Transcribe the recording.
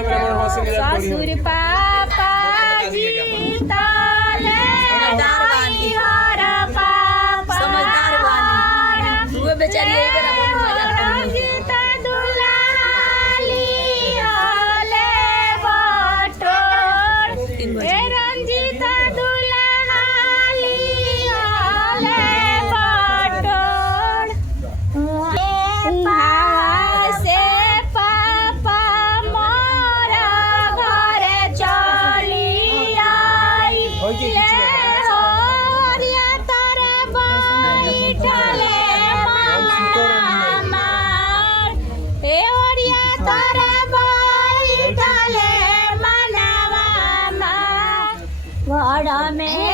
ससुर पापा जीता ले हर पापा समझदार वाली वो बेचारी यही बेरा बहुत मजा जीता दुलाली ले बटोर ए रंजीता दुलाली ले बटोर से पापा मोरा घरे चली आई ले होरिया तोरा बैठले मार ए होरिया तोरा बैठले मनवा घर में